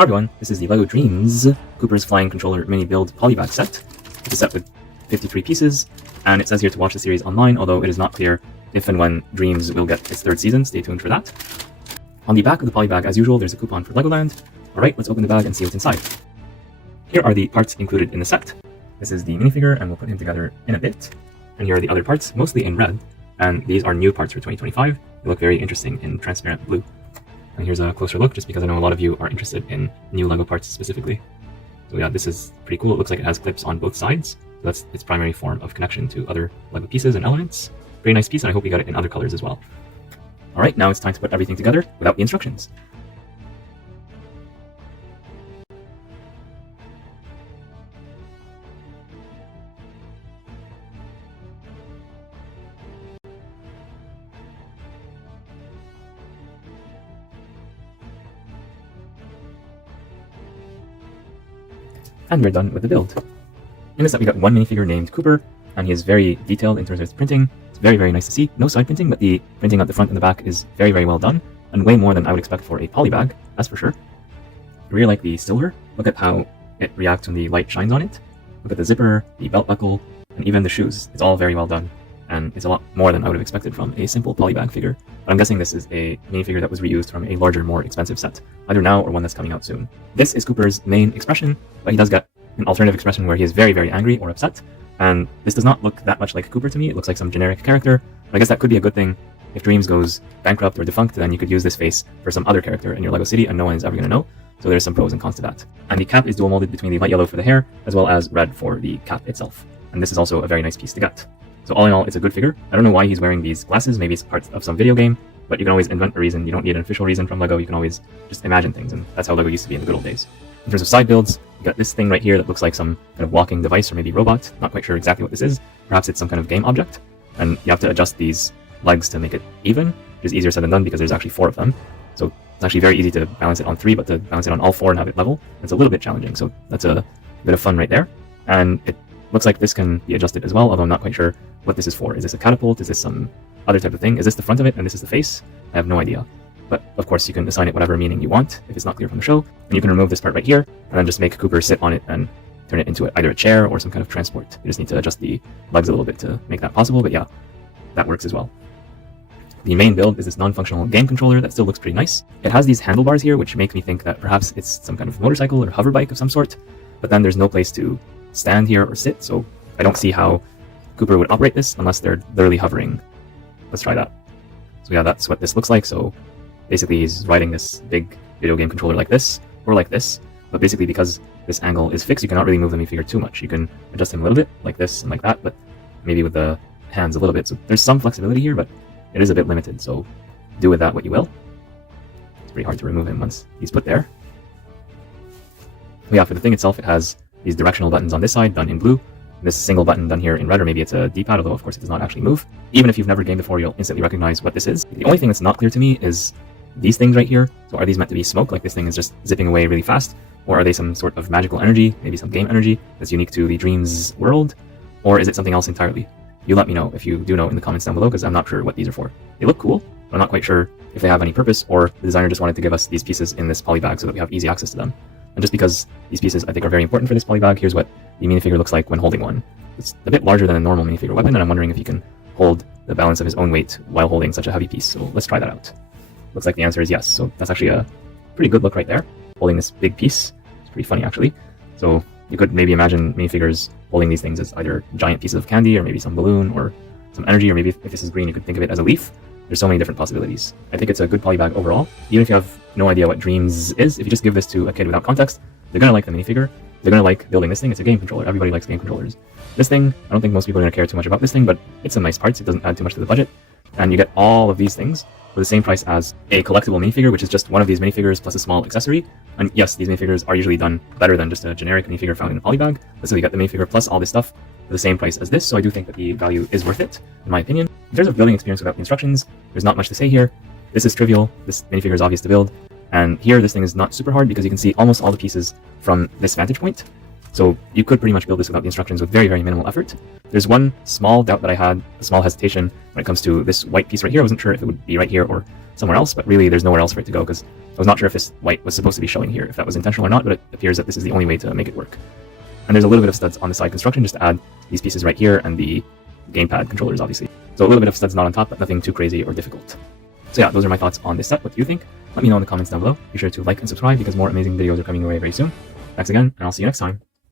Hi everyone, this is the LEGO Dreamzzz Cooper's Flying Controller Mini Build Polybag set. It's a set with 53 pieces, and it says here to watch the series online, although it is not clear if and when Dreamzzz will get its third season. Stay tuned for that. On the back of the polybag, as usual, there's a coupon for Legoland. Alright, let's open the bag and see what's inside. Here are the parts included in the set. This is the minifigure, and we'll put him together in a bit. And here are the other parts, mostly in red, and these are new parts for 2025. They look very interesting in transparent blue. And here's a closer look, just because I know a lot of you are interested in new LEGO parts specifically. So yeah, this is pretty cool. It looks like it has clips on both sides. So that's its primary form of connection to other LEGO pieces and elements. Very nice piece, and I hope you got it in other colors as well. Alright, now it's time to put everything together without the instructions. And we're done with the build. In this set we got one minifigure named Cooper, and he is very detailed in terms of his printing. It's very, very nice to see. No side printing, but the printing at the front and the back is very, very well done, and way more than I would expect for a polybag, that's for sure. I really like the silver. Look at how it reacts when the light shines on it. Look at the zipper, the belt buckle, and even the shoes. It's all very well done, and it's a lot more than I would have expected from a simple polybag figure. But I'm guessing this is a minifigure that was reused from a larger, more expensive set, either now or one that's coming out soon. This is Cooper's main expression, but he does get an alternative expression where he is very, very angry or upset. And this does not look that much like Cooper to me. It looks like some generic character. But I guess that could be a good thing. If Dreamzzz goes bankrupt or defunct, then you could use this face for some other character in your LEGO city, and no one is ever going to know. So there's some pros and cons to that. And the cap is dual molded between the light yellow for the hair, as well as red for the cap itself. And this is also a very nice piece to get. So all in all, it's a good figure. I don't know why he's wearing these glasses. Maybe it's part of some video game, but you can always invent a reason. You don't need an official reason from LEGO. You can always just imagine things, and that's how LEGO used to be in the good old days. In terms of side builds, you got this thing right here that looks like some kind of walking device or maybe robot. Not quite sure exactly what this is. Perhaps it's some kind of game object. And you have to adjust these legs to make it even, which is easier said than done because there's actually 4 of them. So it's actually very easy to balance it on 3, but to balance it on all 4 and have it level, it's a little bit challenging. So that's a bit of fun right there. And it looks like this can be adjusted as well, although I'm not quite sure what this is for. Is this a catapult? Is this some other type of thing? Is this the front of it and this is the face? I have no idea. But of course you can assign it whatever meaning you want if it's not clear from the show. And you can remove this part right here and then just make Cooper sit on it and turn it into either a chair or some kind of transport. You just need to adjust the legs a little bit to make that possible, but yeah, that works as well. The main build is this non-functional game controller that still looks pretty nice. It has these handlebars here, which make me think that perhaps it's some kind of motorcycle or hover bike of some sort, but then there's no place to stand here or sit, so I don't see how Cooper would operate this unless they're literally hovering. Let's try that. So yeah, that's what this looks like. So basically he's riding this big video game controller like this, or like this, but basically because this angle is fixed, you cannot really move the minifigure too much. You can adjust him a little bit, like this and like that, but maybe with the hands a little bit. So there's some flexibility here, but it is a bit limited, so do with that what you will. It's pretty hard to remove him once he's put there. But yeah, for the thing itself, it has these directional buttons on this side, done in blue, this single button done here in red, or maybe it's a D-pad, although of course it does not actually move. Even if you've never gamed before, you'll instantly recognize what this is. The only thing that's not clear to me is these things right here. So are these meant to be smoke, like this thing is just zipping away really fast? Or are they some sort of magical energy, maybe some game energy that's unique to the Dreamzzz world? Or is it something else entirely? You let me know if you do know in the comments down below, because I'm not sure what these are for. They look cool, but I'm not quite sure if they have any purpose, or the designer just wanted to give us these pieces in this polybag so that we have easy access to them. And just because these pieces I think are very important for this polybag, here's what the minifigure looks like when holding one. It's a bit larger than a normal minifigure weapon, and I'm wondering if he can hold the balance of his own weight while holding such a heavy piece. So let's try that out. Looks like the answer is yes. So that's actually a pretty good look right there, holding this big piece. It's pretty funny actually. So you could maybe imagine minifigures holding these things as either giant pieces of candy, or maybe some balloon, or some energy, or maybe if this is green, you could think of it as a leaf. There's so many different possibilities. I think it's a good polybag overall. Even if you have no idea what Dreamzzz is, if you just give this to a kid without context, they're gonna like the minifigure. They're gonna like building this thing. It's a game controller. Everybody likes game controllers. This thing, I don't think most people are gonna care too much about this thing, but it's some nice parts. It doesn't add too much to the budget. And you get all of these things for the same price as a collectible minifigure, which is just one of these minifigures plus a small accessory. And yes, these minifigures are usually done better than just a generic minifigure found in a polybag. So you get the minifigure plus all this stuff for the same price as this, so I do think that the value is worth it, in my opinion. In terms of building experience without the instructions, there's not much to say here. This is trivial. This minifigure is obvious to build. And here, this thing is not super hard because you can see almost all the pieces from this vantage point. So you could pretty much build this without the instructions with very, very minimal effort. There's one small doubt that I had, a small hesitation when it comes to this white piece right here. I wasn't sure if it would be right here or somewhere else, but really there's nowhere else for it to go because I was not sure if this white was supposed to be showing here, if that was intentional or not, but it appears that this is the only way to make it work. And there's a little bit of studs on the side construction just to add these pieces right here and the gamepad controllers, obviously. So a little bit of studs not on top, but nothing too crazy or difficult. So yeah, those are my thoughts on this set. What do you think? Let me know in the comments down below. Be sure to like and subscribe because more amazing videos are coming your way very soon. Thanks again, and I'll see you next time.